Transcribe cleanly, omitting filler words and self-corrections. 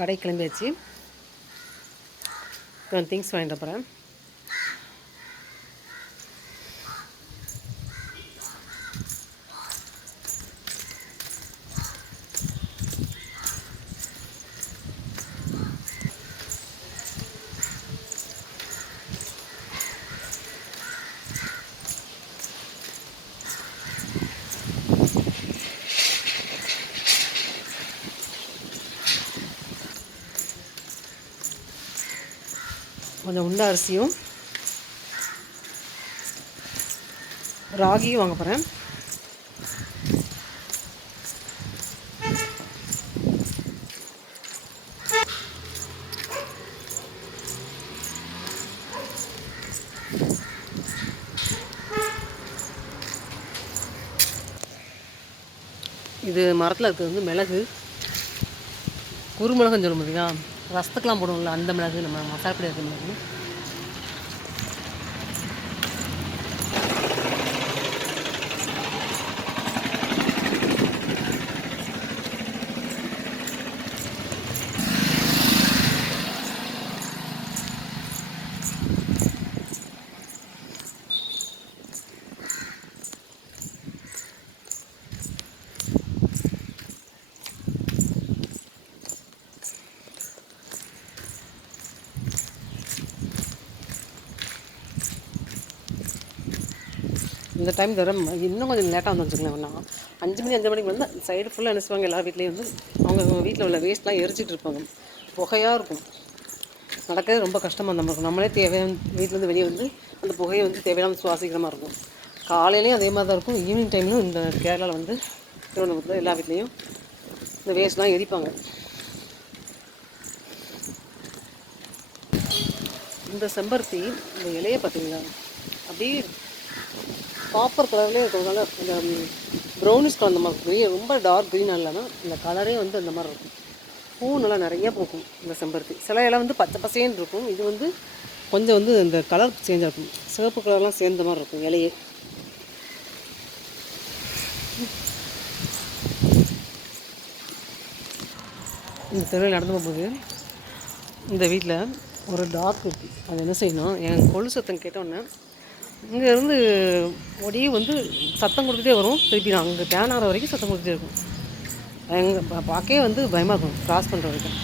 கடை கிளம்பியாச்சு. கொஞ்சம் திங்ஸ் வாங்கிட்டு போகிறேன். கொஞ்சம் உள்ள அரிசியும் ராகியும் வாங்க போகிறேன். இது மரத்தில் இருக்கிறது வந்து மிளகு, குறுமிளகுன்னு சொல்ல முடியுங்களா, ரசத்துக்கெலாம் போடுவோம்ல அந்த மிளகு, நம்ம மசாலா பொடி இருக்கிற மிளகு. இந்த டைம் தவிர இன்னும் கொஞ்சம் லேட்டாக வந்து வச்சுக்கலாம். 5 மணிக்கு வந்து சைடு ஃபுல்லாக நினைச்சுவாங்க. எல்லா வீட்லேயும் வந்து அவங்க வீட்டில் உள்ள வேஸ்ட்லாம் எரிச்சிட்டு இருப்பாங்க. புகையாக இருக்கும். நடக்கிறது ரொம்ப கஷ்டமாக இருந்தால் இருக்கும். நம்மளே தேவையான வீட்டிலேருந்து வெளியே வந்து அந்த புகையை வந்து தேவையான சுவாசிக்கிற மாதிரி இருக்கும். காலையிலையும் அதே மாதிரி தான் இருக்கும். ஈவினிங் டைம்லையும் இந்த கேரளாவில் வந்து திருவண்ணாமலத்தில் எல்லா வீட்லேயும் இந்த வேஸ்ட்லாம் எரிப்பாங்க. இந்த செம்பருத்தி இந்த இலையை பார்த்தீங்களா, அப்படியே காப்பர் கலர்லேயே இருக்கிறதுனால இந்த ப்ரௌனிஷ் கலர் அந்த மாதிரி ரொம்ப டார்க் க்ரீன் இல்லாமல் இந்த கலரே வந்து அந்த மாதிரி இருக்கும். பூ நல்லா நிறைய பூக்கும் இந்த செம்பருத்தி. சில இலை வந்து பச்சை பசேன்னு இருக்கும். இது வந்து கொஞ்சம் வந்து இந்த கலர் சேஞ்சாக இருக்கும். சிவப்பு கலர்லாம் சேர்ந்த மாதிரி இருக்கும் இலையே. இந்த தெருவில் நடந்து போகும்போது இந்த வீட்டில் ஒரு டாக் இருக்குது. அது என்ன செய்யணும், என் கொலு சத்தம் கேட்டோன்னே இங்கேருந்து ஒடியே வந்து சத்தம் கொடுத்துட்டே வரும். திருப்பி நான் அங்கே டேன் ஆகிற வரைக்கும் சத்தம் கொடுத்துட்டே இருக்கும். எங்கள் பார்க்கவே வந்து பயமாக இருக்கும் கிராஸ் பண்ணுற வரைக்கும்.